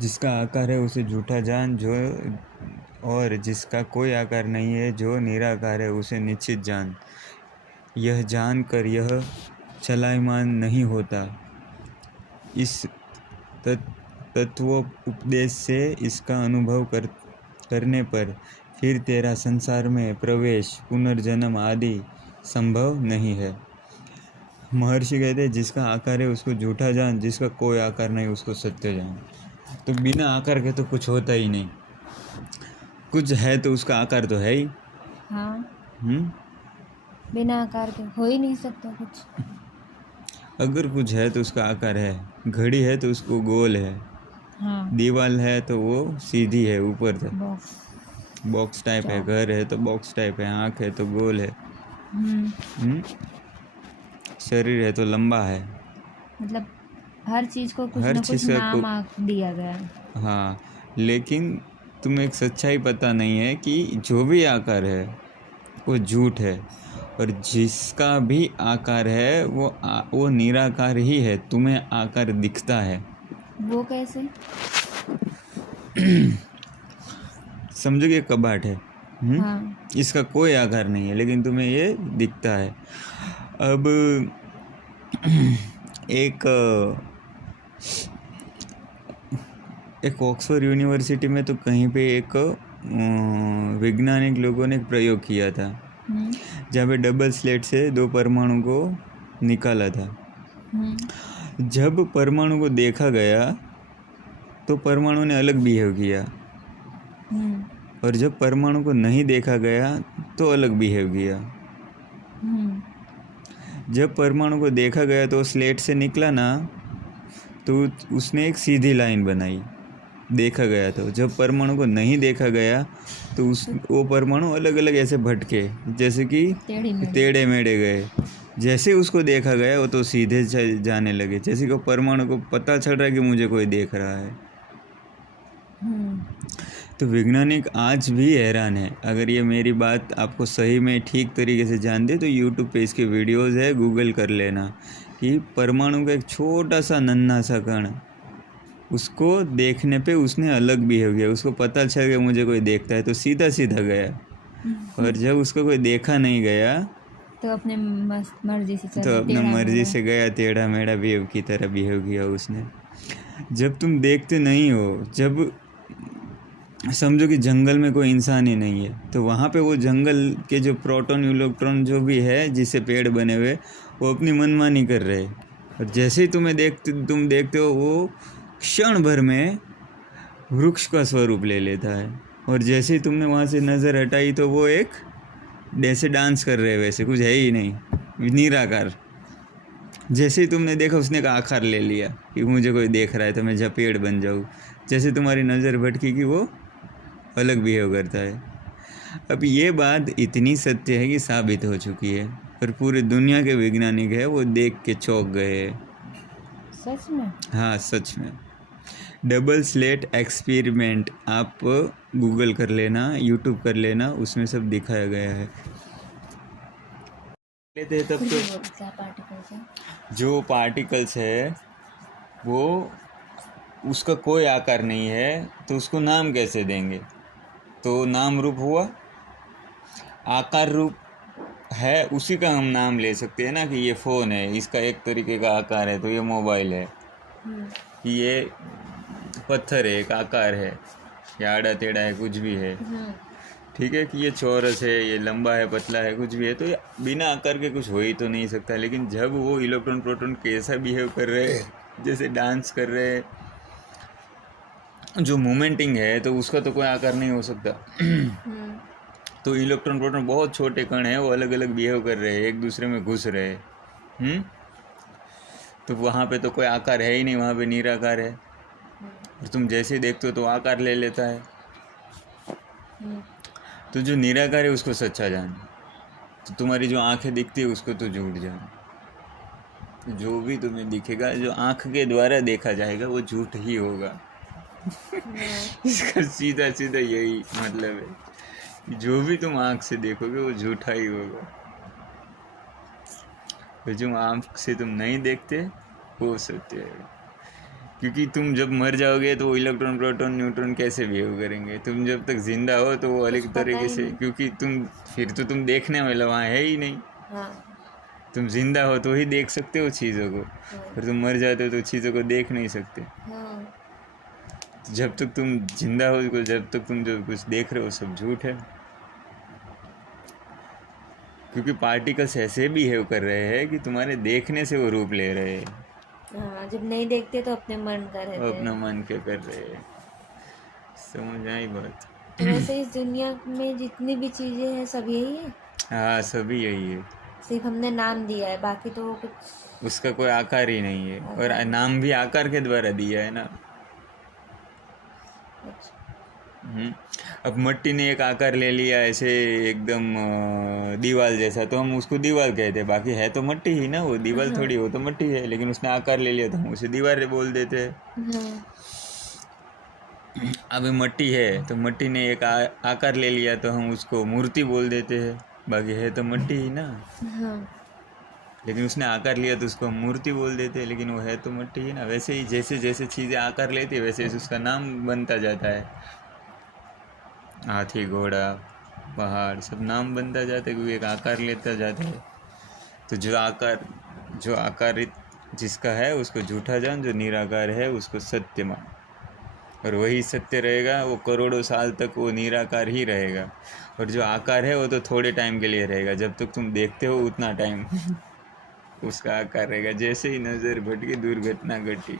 जिसका आकार है उसे झूठा जान, जो और जिसका कोई आकार नहीं है, जो निराकार है उसे निश्चित जान। यह जान कर यह चलायमान नहीं होता। इस तत्वोपदेश से इसका अनुभव करने पर फिर तेरा संसार में प्रवेश, पुनर्जन्म आदि संभव नहीं है। महर्षि कहते हैं जिसका आकार है उसको झूठा जान, जिसका कोई आकार नहीं उसको सत्य जान। तो बिना आकार के तो कुछ होता ही नहीं, कुछ है तो उसका आकार तो है ही। हाँ, बिना आकार के हो ही नहीं सकता कुछ। अगर कुछ है तो उसका आकार है। घड़ी है तो उसको गोल है। हाँ, दीवार है तो वो सीधी है ऊपर तक, बॉक्स। बॉक्स टाइप है। घर है तो बॉक्स टाइप है। आँख है तो गोल है। शरीर है तो लंबा है। मतलब हर चीज को कुछ हर ना कुछ चीज़ का नाम दिया गया है। हाँ, लेकिन तुम्हें एक सच्चाई पता नहीं है कि जो भी आकार है वो झूठ है, और जिसका भी आकार है वो निराकार ही है। तुम्हें आकार दिखता है। वो कैसे? समझो कि कबाट है। हाँ, इसका कोई आकार नहीं है लेकिन तुम्हें ये दिखता है। अब एक ऑक्सफोर्ड यूनिवर्सिटी में तो कहीं पे एक वैज्ञानिक लोगों ने एक प्रयोग किया था, जहाँ पे डबल स्लेट से दो परमाणु को निकाला था। जब परमाणु को देखा गया तो परमाणु ने अलग बिहेव किया, और जब परमाणु को नहीं देखा गया तो अलग बिहेव किया। जब परमाणु को देखा गया तो स्लेट से निकला ना, तो उसने एक सीधी लाइन बनाई, देखा गया। तो जब परमाणु को नहीं देखा गया तो वो परमाणु अलग अलग ऐसे भटके, जैसे कि टेढ़े मेढ़े गए। जैसे उसको देखा गया वो तो सीधे जाने लगे, जैसे कि परमाणु को पता चल रहा है कि मुझे कोई देख रहा है। तो वैज्ञानिक आज भी हैरान है। अगर ये मेरी बात आपको सही में ठीक तरीके से जान दे तो यूट्यूब पे इसके वीडियोज़ है, गूगल कर लेना कि परमाणु का एक छोटा सा नन्हा सा कण, उसको देखने पे उसने अलग बिहेव किया। उसको पता चल गया मुझे कोई देखता है तो सीधा सीधा गया, और जब उसको कोई देखा नहीं गया तो अपने मर्जी से चला, तो अपने मर्जी से गया, टेढ़ा मेढ़ा बिहेव की तरह बिहेव किया उसने। जब तुम देखते नहीं हो, जब समझो कि जंगल में कोई इंसान ही नहीं है, तो वहाँ पे वो जंगल के जो प्रोटॉन इलेक्ट्रॉन जो भी है जिससे पेड़ बने हुए, वो अपनी मनमानी कर रहे हैं। और जैसे ही तुम देखते हो वो क्षण भर में वृक्ष का स्वरूप ले लेता है। और जैसे ही तुमने वहाँ से नज़र हटाई तो वो एक जैसे डांस कर रहे हैं, वैसे कुछ है ही नहीं, निराकार। जैसे ही तुमने देखा उसने एक आकार ले लिया कि मुझे कोई देख रहा है तो मैं पेड़ बन जाऊँ। जैसे तुम्हारी नज़र भटकी कि वो अलग बिहेव करता है। अब ये बात इतनी सत्य है कि साबित हो चुकी है, और पूरी दुनिया के वैज्ञानिक है वो देख के चौंक गए। सच में? हाँ, सच में। डबल स्लेट एक्सपेरिमेंट आप गूगल कर लेना, यूट्यूब कर लेना, उसमें सब दिखाया गया है। लेते हैं तब तो जो पार्टिकल्स है वो उसका कोई आकार नहीं है तो उसको नाम कैसे देंगे? तो नाम रूप हुआ, आकार रूप है उसी का हम नाम ले सकते हैं ना, कि ये फ़ोन है, इसका एक तरीके का आकार है, तो ये मोबाइल है। कि ये पत्थर है, एक आकार है, या आड़ा टेढ़ा है, कुछ भी है। ठीक है, कि ये चौरस है, ये लंबा है, पतला है, कुछ भी है। तो ये बिना आकार के कुछ हो ही तो नहीं सकता। लेकिन जब वो इलेक्ट्रॉन प्रोटॉन कैसा बिहेव कर रहे हैं, जैसे डांस कर रहे हैं, जो मोमेंटिंग है, तो उसका तो कोई आकार नहीं हो सकता। तो इलेक्ट्रॉन प्रोटॉन बहुत छोटे कण हैं, वो अलग अलग बिहेव कर रहे हैं, एक दूसरे में घुस रहे हैं। तो वहाँ पे तो कोई आकार है ही नहीं, वहाँ पे निराकार है। और तुम जैसे देखते हो तो आकार ले लेता है। तो जो निराकार है उसको सच्चा जान, तो तुम्हारी जो आंखें दिखती है उसको तो झूठ जान। तो जो भी तुम्हें दिखेगा, जो आंख के द्वारा देखा जाएगा, वो झूठ ही होगा। इसका सीधा सीधा यही मतलब है, जो भी तुम आंख से देखोगे वो झूठा ही होगा। तो जो आंख से तुम नहीं देखते वो सत्य है। क्योंकि तुम जब मर जाओगे तो वो इलेक्ट्रॉन प्रोटॉन न्यूट्रॉन कैसे बिहेव करेंगे। तुम जब तक जिंदा हो तो वो कुछ अलग पता तरीके ही से, नहीं। क्योंकि फिर तो तुम देखने वाला वहाँ है ही नहीं। हाँ तुम जिंदा हो तो ही देख सकते हो चीज़ों को, हाँ फिर तुम मर जाते हो तो चीज़ों को देख नहीं सकते। हाँ। जब तक तुम जिंदा हो, जब तक तुम जो कुछ देख रहे हो सब झूठ है, क्योंकि पार्टिकल्स ऐसे बिहेव कर रहे हैं कि तुम्हारे देखने से वो रूप ले रहे हैं, हाँ, जब नहीं देखते तो अपने मन का वो रहते अपना हैं। मन के कर रहे हैं। समझ आई बात? तो वैसे इस दुनिया में जितनी भी चीजें हैं सब यही है, हाँ, सभी यही है। सिर्फ हमने नाम दिया है, बाकी तो वो कुछ उसका कोई आकार ही नहीं है, और आकार। नाम भी आकार के द्वारा दिया है ना। अच्छा। अब मट्टी ने एक आकार ले लिया ऐसे एकदम दीवाल जैसा, तो हम उसको दीवाल कहते हैं, बाकी है तो मट्टी ही ना, वो दीवाल हाँ थोड़ी, वो तो मट्टी है, लेकिन उसने आकार ले लिया तो हम उसे दीवार बोल देते हैं। हाँ अभी मट्टी है तो मट्टी ने एक आकार ले लिया तो हम उसको मूर्ति बोल देते हैं, बाकी है तो मट्टी ही ना, हाँ। लेकिन उसने आकार लिया तो उसको हम मूर्ति बोल देते हैं, लेकिन वो है तो मट्टी ही ना। वैसे ही जैसे जैसे चीज़ें आकार लेती है वैसे वैसे उसका नाम बनता जाता है। हाथी, घोड़ा, पहाड़, सब नाम बनता जाता है क्योंकि एक आकार लेता जाता है। तो जो आकारित जिसका है उसको झूठा जान, जो निराकार है उसको सत्य मान, और वही सत्य रहेगा। वो करोड़ों साल तक वो निराकार ही रहेगा, और जो आकार है वो तो थोड़े टाइम के लिए रहेगा, जब तक तुम देखते हो उतना टाइम उसका आकार रहेगा। जैसे ही नज़र भटकी दुर्घटना घटी।